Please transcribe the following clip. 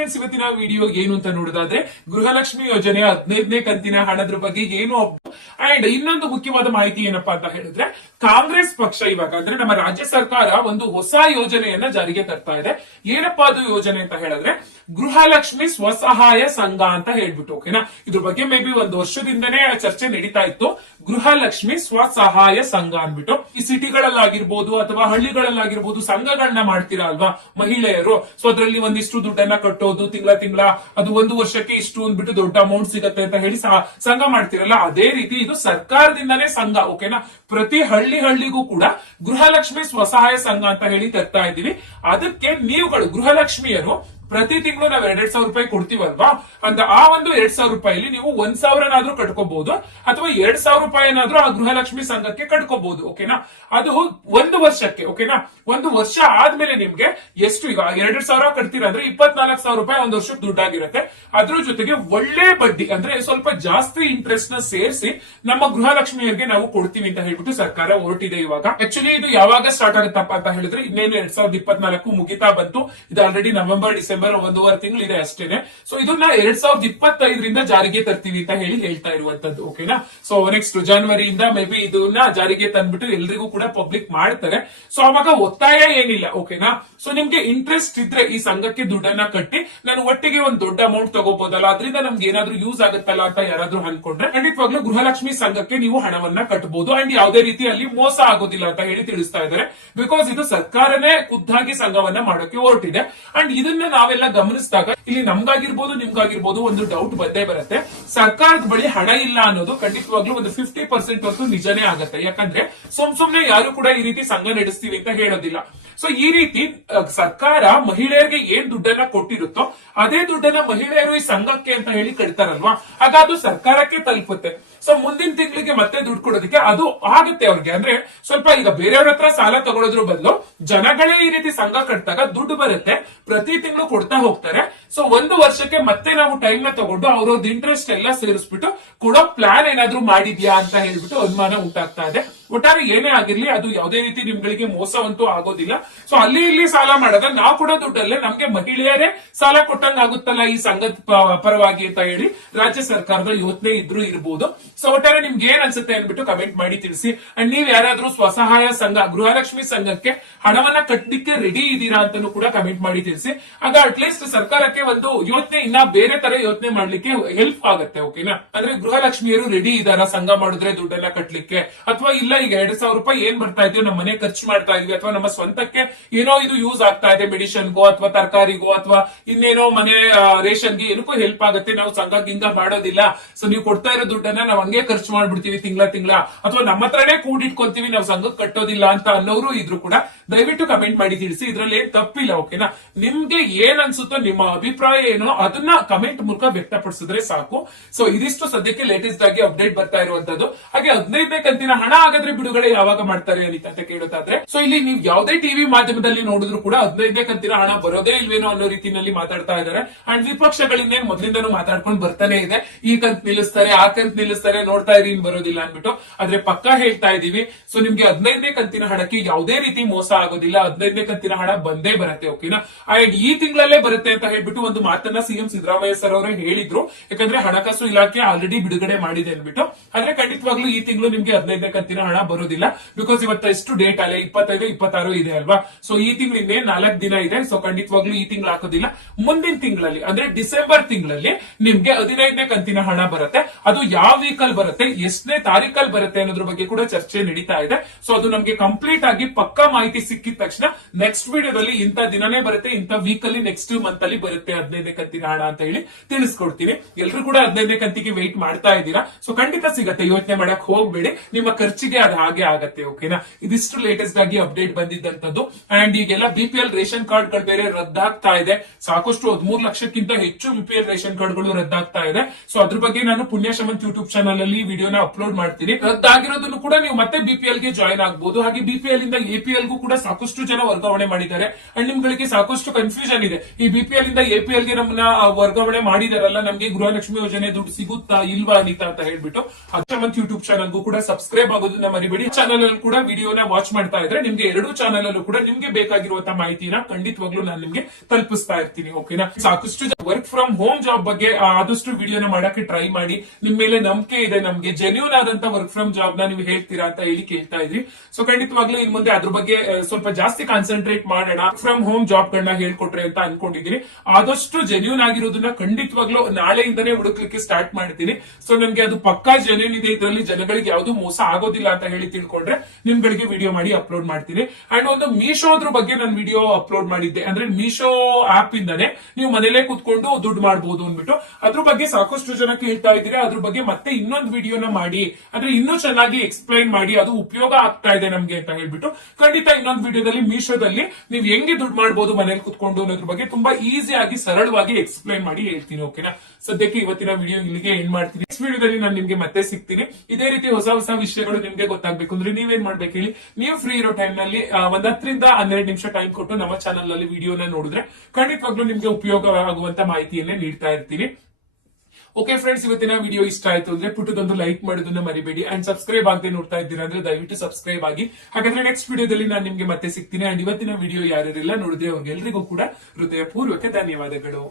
Friends ಇವತ್ತಿನ video ಏನು ಅಂತ ನೋಡೋದಾದ್ರೆ ಗೃಹಲಕ್ಷ್ಮಿ ಯೋಜನೆ ಹದಿನೈದನೇ ಕಂತಿನ ಹಣದ ಬಗ್ಗೆ ಏನು ಅಂಡ್ ಇನ್ನೊಂದು ಮುಖ್ಯವಾದ ಮಾಹಿತಿ ಏನಪ್ಪಾ ಅಂತ ಹೇಳಿದ್ರೆ, ಕಾಂಗ್ರೆಸ್ ಪಕ್ಷ ಇವಾಗ, ಅಂದ್ರೆ ನಮ್ಮ ರಾಜ್ಯ ಸರ್ಕಾರ ಒಂದು ಹೊಸ ಯೋಜನೆಯನ್ನ ಜಾರಿಗೆ ತರ್ತಾ ಇದೆ. ಏನಪ್ಪಾ ಅದು ಯೋಜನೆ ಅಂತ ಹೇಳಿದ್ರೆ, ಗೃಹಲಕ್ಷ್ಮಿ ಸ್ವಸಹಾಯ ಸಂಘ ಅಂತ ಹೇಳ್ಬಿಟ್ಟು ಓಕೆನಾ ಇದ್ರ ಬಗ್ಗೆ ಮೇ ಬಿ ಒಂದು ವರ್ಷದಿಂದನೇ ಚರ್ಚೆ ನಡೀತಾ ಇತ್ತು. ಗೃಹಲಕ್ಷ್ಮಿ ಸ್ವಸಹಾಯ ಸಂಘ ಅನ್ಬಿಟ್ಟು ಈ ಸಿಟಿಗಳಲ್ಲಾಗಿರ್ಬೋದು ಅಥವಾ ಹಳ್ಳಿಗಳಲ್ಲಾಗಿರ್ಬೋದು ಸಂಘಗಳನ್ನ ಮಾಡ್ತೀರಾ ಅಲ್ವಾ ಮಹಿಳೆಯರು? ಸೊ ಅದ್ರಲ್ಲಿ ಒಂದಿಷ್ಟು ದುಡ್ಡನ್ನ ಕಟ್ಟೋದು ತಿಂಗಳ ತಿಂಗಳ, ಅದು ಒಂದು ವರ್ಷಕ್ಕೆ ಇಷ್ಟು ಅಂದ್ಬಿಟ್ಟು ದೊಡ್ಡ ಅಮೌಂಟ್ ಸಿಗತ್ತೆ ಅಂತ ಹೇಳಿ ಸಂಘ ಮಾಡ್ತಿರಲ್ಲ. ಅದೇ ರೀತಿ ಇದು ಸರ್ಕಾರದಿಂದಲೇ ಸಂಘ ಓಕೆನಾ ಪ್ರತಿ ಹಳ್ಳಿ ಹಳ್ಳಿಗೂ ಕೂಡ ಗೃಹಲಕ್ಷ್ಮಿ ಸ್ವಸಹಾಯ ಸಂಘ ಅಂತ ಹೇಳಿ ತರ್ತಾ ಇದ್ದೀವಿ. ಅದಕ್ಕೆ ನೀವುಗಳು ಗೃಹಲಕ್ಷ್ಮಿಯರು ಪ್ರತಿ ತಿಂಗಳು ನಾವು ಎರಡ್ ಸಾವಿರ ರೂಪಾಯಿ ಕೊಡ್ತೀವಲ್ವಾ? ಅಂತ ಆ ಒಂದು ಎರಡ್ ಸಾವಿರ ರೂಪಾಯಿಲಿ ನೀವು ಒಂದ್ ಸಾವಿರನಾದ್ರೂ ಕಟ್ಕೋಬಹುದು ಅಥವಾ ಎರಡ್ ಸಾವಿರ ರೂಪಾಯಿನಾದ್ರೂ ಆ ಗೃಹಲಕ್ಷ್ಮಿ ಸಂಘಕ್ಕೆ ಕಟ್ಕೋಬಹುದು ಓಕೆನಾ? ಅದು ಒಂದು ವರ್ಷಕ್ಕೆ, ಓಕೆನಾ? ಒಂದು ವರ್ಷ ಆದ್ಮೇಲೆ ನಿಮ್ಗೆ ಎಷ್ಟು ಈಗ ಎರಡ್ ಸಾವಿರ ಕಟ್ತೀರಾ ಅಂದ್ರೆ ಇಪ್ಪತ್ನಾಲ್ಕು ಸಾವಿರ ರೂಪಾಯಿ ಒಂದ್ ವರ್ಷಕ್ಕೆ ದುಡ್ಡಾಗಿರುತ್ತೆ. ಅದ್ರ ಜೊತೆಗೆ ಒಳ್ಳೆ ಬಡ್ಡಿ, ಅಂದ್ರೆ ಸ್ವಲ್ಪ ಜಾಸ್ತಿ ಇಂಟ್ರೆಸ್ಟ್ನ ಸೇರಿಸಿ ನಮ್ಮ ಗೃಹಲಕ್ಷ್ಮಿಯರಿಗೆ ನಾವು ಕೊಡ್ತೀವಿ ಅಂತ ಹೇಳ್ಬಿಟ್ಟು ಸರ್ಕಾರ ಹೊರಟಿದೆ ಇವಾಗ. ಆಕ್ಚುಲಿ ಇದು ಯಾವಾಗ ಸ್ಟಾರ್ಟ್ ಆಗುತ್ತಪ್ಪ ಅಂತ ಹೇಳಿದ್ರೆ ಇನ್ನೇನು ಎರಡ್ ಸಾವಿರದ ಇಪ್ಪತ್ನಾಲ್ಕು ಮುಗಿತಾ ಬಂತು. ಇದು ಆಲ್ರೆಡಿ ನವೆಂಬರ್ ಡಿಸೆಂಬರ್ ಒಂದೂವರೆ ತಿಂಗಳು ಇದೆ ಅಷ್ಟೇನೆ. ಸೊ ಇದನ್ನ ಎರಡ್ ಸಾವಿರದ ಇಪ್ಪತ್ತೈದರಿಂದ ಜಾರಿಗೆ ತರ್ತೀವಿ ಅಂತ ಹೇಳಿ ಹೇಳ್ತಾ ಇರುವಂತದ್ದು ಓಕೆನಾ ಸೊ ನೆಕ್ಸ್ಟ್ ಜನವರಿಯಿಂದ ಮೇ ಬಿ ಇದನ್ನ ಜಾರಿಗೆ ತಂದ್ಬಿಟ್ಟು ಎಲ್ರಿಗೂ ಕೂಡ ಪಬ್ಲಿಕ್ ಮಾಡ್ತಾರೆ. ಸೊ ಅವಾಗ ಒತ್ತಾಯ ಏನಿಲ್ಲ ಓಕೆನಾ ಸೊ ನಿಮ್ಗೆ ಇಂಟ್ರೆಸ್ಟ್ ಇದ್ರೆ ಈ ಸಂಘಕ್ಕೆ ದುಡ್ಡನ್ನ ಕಟ್ಟಿ, ನಾನು ಒಟ್ಟಿಗೆ ಒಂದು ದೊಡ್ಡ ಅಮೌಂಟ್ ತಗೋಬಹುದಲ್ಲ ಅದರಿಂದ ನಮ್ಗೆ ಏನಾದ್ರೂ ಯೂಸ್ ಆಗುತ್ತಲ್ಲ ಅಂತ ಯಾರಾದ್ರೂ ಅನ್ಕೊಂಡ್ರೆ, ಖಂಡಿತವಾಗ್ಲೂ ಗೃಹಲಕ್ಷ್ಮಿ ಸಂಘಕ್ಕೆ ನೀವು ಹಣವನ್ನ ಕಟ್ಟಬಹುದು ಅಂಡ್ ಯಾವುದೇ ರೀತಿಯಲ್ಲಿ ಮೋಸ ಆಗೋದಿಲ್ಲ ಅಂತ ಹೇಳಿ ತಿಳಿಸ್ತಾ ಇದ್ದಾರೆ. ಬಿಕಾಸ್ ಇದು ಸರ್ಕಾರನೇ ಖುದ್ದಾಗಿ ಸಂಘವನ್ನ ಮಾಡೋಕೆ ಹೊರಟಿದೆ. ಅಂಡ್ ಇದನ್ನ ನಾವೆಲ್ಲ ಗಮನಿಸಿದಾಗ ಇಲ್ಲಿ ನಮ್ಗಾಗಿರ್ಬೋದು, ನಿಮ್ಗಾಗಿರ್ಬೋದು ಒಂದು ಡೌಟ್ ಬಂದೇ ಬರುತ್ತೆ. ಸರ್ಕಾರದ ಬಳಿ ಹಣ ಇಲ್ಲ ಅನ್ನೋದು ಖಂಡಿತವಾಗ್ಲೂ ಒಂದು ಫಿಫ್ಟಿ ಪರ್ಸೆಂಟ್ ಅಂತೂ ನಿಜನೇ ಆಗುತ್ತೆ. ಯಾಕಂದ್ರೆ ಸುಮ್ ಸುಮ್ನೆ ಯಾರು ಕೂಡ ಈ ರೀತಿ ಸಂಘ ನಡೆಸ್ತೀವಿ ಅಂತ ಹೇಳೋದಿಲ್ಲ. ಸೊ ಈ ರೀತಿ ಸರ್ಕಾರ ಮಹಿಳೆಯರಿಗೆ ಏನ್ ದುಡ್ಡನ್ನ ಕೊಟ್ಟಿರುತ್ತೋ, ಅದೇ ದುಡ್ಡನ್ನ ಮಹಿಳೆಯರು ಈ ಸಂಘಕ್ಕೆ ಅಂತ ಹೇಳಿ ಕಟ್ತಾರಲ್ವಾ? ಆಗ ಅದು ಸರ್ಕಾರಕ್ಕೆ ತಲುಪುತ್ತೆ. ಸೊ ಮುಂದಿನ ತಿಂಗಳಿಗೆ ಮತ್ತೆ ದುಡ್ಡು ಕೊಡೋದಕ್ಕೆ ಅದು ಆಗುತ್ತೆ ಅವ್ರಿಗೆ. ಅಂದ್ರೆ ಸ್ವಲ್ಪ ಈಗ ಬೇರೆಯವ್ರ ಸಾಲ ತಗೊಳೋದ್ರ ಬದಲು ಜನಗಳೇ ಈ ರೀತಿ ಸಂಘ ಕಟ್ಟಿದಾಗ ದುಡ್ಡು ಬರುತ್ತೆ. ಪ್ರತಿ ತಿಂಗಳು ಕೊಡ್ತಾ ಹೋಗ್ತಾರೆ. ಸೊ ಒಂದು ವರ್ಷಕ್ಕೆ ಮತ್ತೆ ನಾವು ಟೈಮ್ನ ತಗೊಂಡು ಅವ್ರದ್ದು ಇಂಟ್ರೆಸ್ಟ್ ಎಲ್ಲ ಸೇರಿಸ್ಬಿಟ್ಟು, ಕೊಡೋ ಪ್ಲಾನ್ ಏನಾದ್ರೂ ಮಾಡಿದ್ಯಾ ಅಂತ ಹೇಳ್ಬಿಟ್ಟು ಅನುಮಾನ ಉಂಟಾಗ್ತಾ ಇದೆ. ಒಟ್ಟಾರೆ ಏನೇ ಆಗಿರ್ಲಿ, ಅದು ಯಾವುದೇ ರೀತಿ ನಿಮ್ಗಳಿಗೆ ಮೋಸವಂತೂ ಆಗೋದಿಲ್ಲ. ಸೊ ಅಲ್ಲಿ ಇಲ್ಲಿ ಸಾಲ ಮಾಡದ ನಾವು ಕೂಡ ದುಡ್ಡಲ್ಲೇ ನಮ್ಗೆ ಮಹಿಳೆಯರೇ ಸಾಲ ಕೊಟ್ಟಂಗ ಆಗುತ್ತಲ್ಲ ಈ ಸಂಘದ ಪರವಾಗಿ ಅಂತ ಹೇಳಿ ರಾಜ್ಯ ಸರ್ಕಾರದ ಯೋಚನೆ ಇದ್ರೂ ಇರಬಹುದು ಸೊ ಒಟ್ಟಾರೆ ನಿಮ್ಗೆ ಏನ್ ಅನ್ಸುತ್ತೆ ಅನ್ಬಿಟ್ಟು ಕಮೆಂಟ್ ಮಾಡಿ ತಿಳಿಸಿ. ಅಂಡ್ ನೀವ್ ಯಾರಾದ್ರೂ ಸ್ವಸಹಾಯ ಸಂಘ, ಗೃಹಲಕ್ಷ್ಮಿ ಸಂಘಕ್ಕೆ ಹಣವನ್ನ ಕಟ್ಟಲಿಕ್ಕೆ ರೆಡಿ ಇದ್ದೀರಾ ಅಂತಾನು ಕೂಡ ಕಮೆಂಟ್ ಮಾಡಿ ತಿಳಿಸಿ. ಆಗ ಅಟ್ಲೀಸ್ಟ್ ಸರ್ಕಾರಕ್ಕೆ ಒಂದು ಯೋಚನೆ ಇನ್ನ ಬೇರೆ ತರ ಯೋಚನೆ ಮಾಡ್ಲಿಕ್ಕೆ ಹೆಲ್ಪ್ ಆಗುತ್ತೆ ಓಕೆನಾ ಅಂದ್ರೆ ಗೃಹಲಕ್ಷ್ಮಿಯರು ರೆಡಿ ಇದಾರ ಸಂಘ ಮಾಡಿದ್ರೆ ದುಡ್ಡೆಲ್ಲ ಕಟ್ಟಲಿಕ್ಕೆ ಅಥವಾ ಇಲ್ಲ ಈಗ ಎರಡ್ ಸಾವಿರ ರೂಪಾಯಿ ಏನ್ ಬರ್ತಾ ಇದೆಯೋ ನಮ್ಮ ಮನೆ ಖರ್ಚು ಮಾಡ್ತಾ ಇದೀವಿ ಅಥವಾ ನಮ್ಮ ಸ್ವಂತಕ್ಕೆ ಏನೋ ಇದು ಯೂಸ್ ಆಗ್ತಾ ಇದೆ, ಮೆಡಿಷನ್ಗೋ ಅಥವಾ ತರಕಾರಿಗೋ ಅಥವಾ ಇನ್ನೇನೋ ಮನೆ ರೇಷನ್ ರೇಷನ್ಗೆ ಏನಕ್ಕೂ ಹೆಲ್ಪ್ ಆಗುತ್ತೆ. ನಾವು ಸಂಘ ಮಾಡೋದಿಲ್ಲ. ಸೊ ನೀವು ಕೊಡ್ತಾ ಇರೋ ದುಡ್ಡನ್ನ ನಾವು ಹಂಗೆ ಖರ್ಚು ಮಾಡ್ಬಿಡ್ತೀವಿ ತಿಂಗಳ ತಿಂಗಳ. ಅಥವಾ ನಮ್ಮ ಹತ್ರನೇ ಕೂಡಿಟ್ಕೊಂತೀವಿ ನಾವು ಸಂಘಕ್ಕೆ ಕಟ್ಟೋದಿಲ್ಲ ಅಂತ ಅನ್ನೋರು ಇದ್ರು ಕೂಡ ದಯವಿಟ್ಟು ಕಮೆಂಟ್ ಮಾಡಿ ತಿಳಿಸಿ. ಇದ್ರಲ್ಲಿ ಏನ್ ತಪ್ಪಿಲ್ಲ ಓಕೆನಾ ನಿಮ್ಗೆ ಏನ್ ಅನ್ಸುತ್ತೋ, ನಿಮ್ಮ ಅಭಿಪ್ರಾಯ ಏನೋ ಅದನ್ನ ಕಮೆಂಟ್ ಮೂಲಕ ವ್ಯಕ್ತಪಡಿಸಿದ್ರೆ ಸಾಕು. ಸೊ ಇದಿಷ್ಟು ಸದ್ಯಕ್ಕೆ ಲೇಟೆಸ್ಟ್ ಆಗಿ ಅಪ್ಡೇಟ್ ಬರ್ತಾ ಇರುವಂತದ್ದು. ಹಾಗೆ ಹದಿನೈದನೇ ಕಂತಿನ ಹಣ ಹಾಗಾದ್ರೆ ಬಿಡುಗಡೆ ಯಾವಾಗ ಮಾಡ್ತಾರೆ ಅಂತ ಕೇಳೋದಾದ್ರೆ ಸೊ ಇಲ್ಲಿ ನೀವು ಯಾವುದೇ ಟಿವಿ ಮಾಧ್ಯಮದಲ್ಲಿ ನೋಡಿದ್ರು ಕೂಡ ಹದಿನೈದನೇ ಕಂತಿನ ಹಣ ಬರೋದೇ ಇಲ್ವೇನೋ ಅನ್ನೋ ರೀತಿಯಲ್ಲಿ ಮಾತಾಡ್ತಾ ಇದ್ದಾರೆ. ಅಂಡ್ ವಿಪಕ್ಷಗಳಿಂದ ಮೊದಲಿಂದನೂ ಮಾತಾಡ್ಕೊಂಡು ಬರ್ತಾನೆ ಇದೆ. ಈ ಕಂತ್ ನಿಲ್ಲಿಸ್ತಾರೆ, ಆ ಕಂತ್ ನಿಲ್ಲಿಸ್ತಾರೆ, ನೋಡ್ತಾ ಇರಿ ಬರೋದಿಲ್ಲ ಅನ್ಬಿಟ್ಟು ಆದ್ರೆ ಪಕ್ಕಾ ಹೇಳ್ತಾ ಇದೀವಿ ಸೊ ನಿಮ್ಗೆ ಹದಿನೈದನೇ ಕಂತಿನ ಹಣಕ್ಕೆ ಯಾವುದೇ ರೀತಿ ಮೋಸ ಆಗೋದಿಲ್ಲ. ಹದಿನೈದನೇ ಕಂತಿನ ಹಣ ಬಂದೇ ಬರುತ್ತೆ, ಓಕೆನಾ? ಅಂಡ್ ಈ ತಿಂಗಳಲ್ಲೇ ಬರುತ್ತೆ ಅಂತ ಹೇಳ್ಬಿಟ್ಟು ಒಂದು ಮಾತನ್ನ ಸಿಎಂ ಸಿದ್ದರಾಮಯ್ಯ ಸರ್ ಅವರೇ ಹೇಳಿದ್ರು. ಯಾಕಂದ್ರೆ ಹಣಕಾಸು ಇಲಾಖೆ ಆಲ್ರೆಡಿ ಬಿಡುಗಡೆ ಮಾಡಿದೆ ಅನ್ಬಿಟ್ಟು ಆದ್ರೆ ಖಂಡಿತವಾಗ್ಲೂ ಈ ತಿಂಗಳು ನಿಮ್ಗೆ ಹದಿನೈದನೇ ಕಂತಿನ ಹಣ ಬರೋದಿಲ್ಲ. ಬಿಕಾಸ್ ಇವತ್ತು ಎಷ್ಟು ಡೇಟ್ ಅಲ್ಲ? ಇಪ್ಪತ್ತೈದು, ಇಪ್ಪತ್ತಾರು ಇದೆ ಅಲ್ವಾ? ಸೊ ಈ ತಿಂಗಳಿಂದ ನಾಲ್ಕು ದಿನ ಇದೆ. ಸೊ ಖಂಡಿತವಾಗ್ಲೂ ಈ ತಿಂಗಳು ಹಾಕೋದಿಲ್ಲ. ಮುಂದಿನ ತಿಂಗಳಲ್ಲಿ, ಅಂದ್ರೆ ಡಿಸೆಂಬರ್ ತಿಂಗಳಲ್ಲಿ ನಿಮ್ಗೆ ಹದಿನೈದನೇ ಕಂತಿನ ಹಣ ಬರುತ್ತೆ. ಅದು ಯಾವ ವೀಕಲ್ ಬರುತ್ತೆ, ಎಷ್ಟನೇ ತಾರೀಕಲ್ಲಿ ಬರುತ್ತೆ ಅನ್ನೋದ್ರ ಬಗ್ಗೆ ಕೂಡ ಚರ್ಚೆ ನಡೀತಾ ಇದೆ. ಸೊ ಅದು ನಮ್ಗೆ ಕಂಪ್ಲೀಟ್ ಆಗಿ ಪಕ್ಕಾ ಮಾಹಿತಿ ಸಿಕ್ಕಿದ ತಕ್ಷಣ ನೆಕ್ಸ್ಟ್ ವಿಡಿಯೋದಲ್ಲಿ ಇಂಥ ದಿನನೇ ಬರುತ್ತೆ, ಇಂಥ ವೀಕ್ ಅಲ್ಲಿ ನೆಕ್ಸ್ಟ್ ಮಂತ್ ಅಲ್ಲಿ ಬರುತ್ತೆ ಹದಿನೈದನೇ ಕಂತಿನ ಹಣ ಅಂತ ಹೇಳಿ ತಿಳಿಸ್ಕೊಡ್ತೀನಿ. ಎಲ್ರು ಕೂಡ ಹದಿನೈದನೇ ಕಂತಿಗೆ ವೆಯ್ಟ್ ಮಾಡ್ತಾ ಇದ್ದೀರಾ. ಸೊ ಖಂಡಿತ ಸಿಗತ್ತೆ. ಯೋಚನೆ ಮಾಡಕ್ ಹೋಗ್ಬೇಡಿ. ನಿಮ್ಮ ಖರ್ಚಿಗೆ ಅದು ಹಾಗೆ ಆಗತ್ತೆ ಓಕೆನಾ ಇದಿಷ್ಟು ಲೇಟೆಸ್ಟ್ ಆಗಿ ಅಪ್ಡೇಟ್ ಬಂದಿದ್ದಂತದ್ದು ಅಂಡ್ ಈಗೆಲ್ಲ ಬಿ ರೇಷನ್ ಕಾರ್ಡ್ಗಳು ಬೇರೆ ರದ್ದಾಗ್ತಾ ಇದೆ. ಸಾಕಷ್ಟು ಹದಿಮೂರು ಲಕ್ಷಕ್ಕಿಂತ ಹೆಚ್ಚು ಬಿ ಪಿ ಎಲ್ ರೇಷನ್ ಕಾರ್ಡ್ಗಳು ರದ್ದಾಗ್ತಾ ಇದೆ. ಸೊ ಅದ್ರ ಬಗ್ಗೆ ನಾನು ಪುಣ್ಯ ಶಮಂತ್ ಯೂಟ್ಯೂಬ್ ಚಾನಲ್ ಅಲ್ಲಿ ವಿಡಿಯೋನ ಅಪ್ಲೋಡ್ ಮಾಡ್ತೀನಿ. ರದ್ದಾಗಿರೋದನ್ನು ಕೂಡ ನೀವು ಮತ್ತೆ ಬಿಪಿಎಲ್ಗೆ ಜಾಯ್ನ್ ಆಗಬಹುದು ಹಾಗೆ ಬಿಪಿಎಲ್ ಇಂದ ಎಪಿಎಲ್ ಗೂ ಕೂಡ ಸಾಕಷ್ಟು ಜನ ವರ್ಗಾವಣೆ ಮಾಡಿದ್ದಾರೆ. ಅಂಡ್ ನಿಮ್ಗಳಿಗೆ ಸಾಕಷ್ಟು ಕನ್ಫ್ಯೂಷನ್ ಇದೆ. ಈ ಬಿಪಿಎಲ್ ಇಂದ ಎಪಿಎಲ್ಗೆ ನಮ್ಮನ್ನ ವರ್ಗಾವಣೆ ಮಾಡಿದಾರಲ್ಲ, ನಮ್ಗೆ ಗೃಹಲಕ್ಷ್ಮಿ ಯೋಜನೆ ದುಡ್ಡು ಸಿಗುತ್ತಾ ಇಲ್ವಾ ಅನಿತಾ ಅಂತ ಹೇಳ್ಬಿಟ್ಟು ಅಕ್ಷಮಂತ್ ಯೂಟ್ಯೂಬ್ ಚಾನಲ್ಗೂ ಕೂಡ ಸಬ್ಸ್ಕ್ರೈಬ್ ಆಗೋದನ್ನ ಮರಿಬೇಡಿ. ಚಾನಲ್ ಅಲ್ಲಿ ಕೂಡ ವಿಡಿಯೋನ ವಾಚ್ ಮಾಡ್ತಾ ಇದ್ರೆ ನಿಮ್ಗೆ ಎರಡು ಚಾನಲ್ ಅಲ್ಲೂ ಕೂಡ ನಿಮ್ಗೆ ಬೇಕಾಗಿರುವಂತಹ ಮಾಹಿತಿನ ಖಂಡಿತವಾಗ್ಲೂ ನಾನು ನಿಮ್ಗೆ ತಲುಪಿಸ್ತಾ ಇರ್ತೀನಿ ಓಕೆನಾ ಸಾಕಷ್ಟು ವರ್ಕ್ ಫ್ರಮ್ ಹೋಮ್ ಜಾಬ್ ಬಗ್ಗೆ ಆದಷ್ಟು ವಿಡಿಯೋನ ಮಾಡಕ್ಕೆ ಟ್ರೈ ಮಾಡಿ. ನಿಮ್ ಮೇಲೆ ನಂಬಿಕೆ ಇದೆ ನಮ್ಗೆ ಜೆನ್ಯೂನ್ ಆದಂತ ವರ್ಕ್ ಫ್ರಮ್ ಜಾಬ್ನ ನೀವು ಹೇಳ್ತೀರಾ ಅಂತ ಹೇಳಿ ಕೇಳ್ತಾ ಇದ್ರಿ. ಸೊ ಖಂಡಿತವಾಗ್ಲೂ ಇನ್ ಮುಂದೆ ಅದ್ರ ಬಗ್ಗೆ ಸ್ವಲ್ಪ ಜಾಸ್ತಿ ಕಾನ್ಸಂಟ್ರೇಟ್ ಮಾಡೋಣ. ಫ್ರಮ್ ಹೋಮ್ ಜಾಬ್ ಗಳನ್ನ ಹೇಳ್ಕೊಟ್ರೆ ಅಂತ ಅನ್ಕೊಂಡಿದೀನಿ. ಆದಷ್ಟು ಜೆನ್ಯೂನ್ ಆಗಿರೋದನ್ನ ಖಂಡಿತವಾಗ್ಲೂ ನಾಳೆಯಿಂದನೇ ಹುಡುಕ್ಲಿಕ್ಕೆ ಸ್ಟಾರ್ಟ್ ಮಾಡ್ತೀನಿ. ಸೊ ನನ್ಗೆ ಅದು ಪಕ್ಕಾ ಜೆನ್ಯೂನ್ ಇದೆ, ಇದರಲ್ಲಿ ಜನಗಳಿಗೆ ಯಾವ್ದು ಮೋಸ ಆಗೋದಿಲ್ಲ ಅಂತ ಹೇಳಿ ತಿಳ್ಕೊಂಡ್ರೆ ನಿಮ್ಗಳಿಗೆ ವಿಡಿಯೋ ಮಾಡಿ ಅಪ್ಲೋಡ್ ಮಾಡ್ತೀನಿ. ಅಂಡ್ ಒಂದು ಮೀಶೋದ್ರ ಬಗ್ಗೆ ನಾನು ವಿಡಿಯೋ ಅಪ್ಲೋಡ್ ಮಾಡಿದ್ದೆ. ಅಂದ್ರೆ ಮೀಶೋ ಆಪ್ ಇಂದಾನೆ ನೀವು ಮನೇಲೆ ಕುತ್ಕೊಂಡು ದುಡ್ಡು ಮಾಡಬಹುದು ಅಂದ್ಬಿಟ್ಟು. ಅದ್ರ ಬಗ್ಗೆ ಸಾಕಷ್ಟು ಜನ ಕೇಳ್ತಾ ಇದ್ದೀರಾ. ಅದ್ರ ಬಗ್ಗೆ ಮತ್ತೆ ಇನ್ನೊಂದು ವಿಡಿಯೋನ ಮಾಡಿ. ಅಂದ್ರೆ ಇನ್ನೂ ಚೆನ್ನಾಗಿ ಎಕ್ಸ್ಪ್ಲೈನ್ ಮಾಡಿ. ಅದು ಉಪಯೋಗ ಆಗ್ತಾ ಇದೆ ನಮ್ಗೆ ಅಂತ ಹೇಳ್ಬಿಟ್ಟು. ಖಂಡಿತ ಇನ್ನೊಂದು ವಿಡಿಯೋದಲ್ಲಿ ಮೀಶೋದಲ್ಲಿ ನೀವು ಹೆಂಗೆ ದುಡ್ಡು ಮಾಡಬಹುದು ಮನೇಲಿ ಕುತ್ಕೊಂಡು ಅನ್ನೋದ್ರ ಬಗ್ಗೆ ತುಂಬಾ ಈಸಿ ಆಗಿ, ಸರಳವಾಗಿ ಎಕ್ಸ್ಪ್ಲೈನ್ ಮಾಡಿ ಹೇಳ್ತೀನಿ ಓಕೆನಾ ಸದ್ಯಕ್ಕೆ ಇವತ್ತಿನ ವಿಡಿಯೋ ಇಲ್ಲಿಗೆ ಎಂಡ್ ಮಾಡ್ತೀನಿ. ನೆಕ್ಸ್ಟ್ ವಿಡಿಯೋದಲ್ಲಿ ನಾನು ನಿಮ್ಗೆ ಮತ್ತೆ ಸಿಗ್ತೀನಿ. ಇದೇ ರೀತಿ ಹೊಸ ಹೊಸ ವಿಷಯಗಳು ನಿಮ್ಗೆ ಗೊತ್ತಾಗ್ಬೇಕು. ಅಂದ್ರೆ ನೀವೇನ್ ಮಾಡ್ಬೇಕು ಹೇಳಿ? ನೀವು ಫ್ರೀ ಇರೋ ಟೈಮ್ನಲ್ಲಿ ಒಂದ್ ಹತ್ತರಿಂದ ಹನ್ನೆರಡು ನಿಮಿಷ ಟೈಮ್ ಕೊಟ್ಟು ನಮ್ಮ ಚಾನಲ್ ಅಲ್ಲಿ ವಿಡಿಯೋನ ನೋಡಿದ್ರೆ ಖಂಡಿತವಾಗ್ಲೂ ನಿಮ್ಗೆ ಉಪಯೋಗ ಆಗುವಂತ ಮಾಹಿತಿಯನ್ನೇ ನೀಡ್ತಾ ಇರ್ತೀನಿ. ಓಕೆ ಫ್ರೆಂಡ್ಸ್ ಇವತ್ತಿನ ವಿಡಿಯೋ ಇಷ್ಟ ಆಯ್ತು ಅಂದ್ರೆ ಪುಟ್ಟದೊಂದು ಲೈಕ್ ಮಾಡೋದನ್ನ ಮರಿಬೇಡಿ ಅಂಡ್ ಸಬ್ಸ್ಕ್ರೈಬ್ ಆಗದೆ ನೋಡ್ತಾ ಇದ್ದೀರಾ ಅಂದ್ರೆ ದಯವಿಟ್ಟು ಸಬ್ಸ್ಕ್ರೈಬ್ ಆಗಿ. ಹಾಗಾದ್ರೆ ನೆಕ್ಸ್ಟ್ ವಿಡಿಯೋದಲ್ಲಿ ನಾನು ನಿಮ್ಗೆ ಮತ್ತೆ ಸಿಗ್ತೀನಿ ಅಂಡ್ ಇವತ್ತಿನ ವಿಡಿಯೋ ಯಾರ್ಯಾರೆಲ್ಲ ನೋಡಿದ್ರೆ ಅವ್ರಿಗೆಲ್ರಿಗೂ ಕೂಡ ಹೃದಯಪೂರ್ವಕ ಧನ್ಯವಾದಗಳು.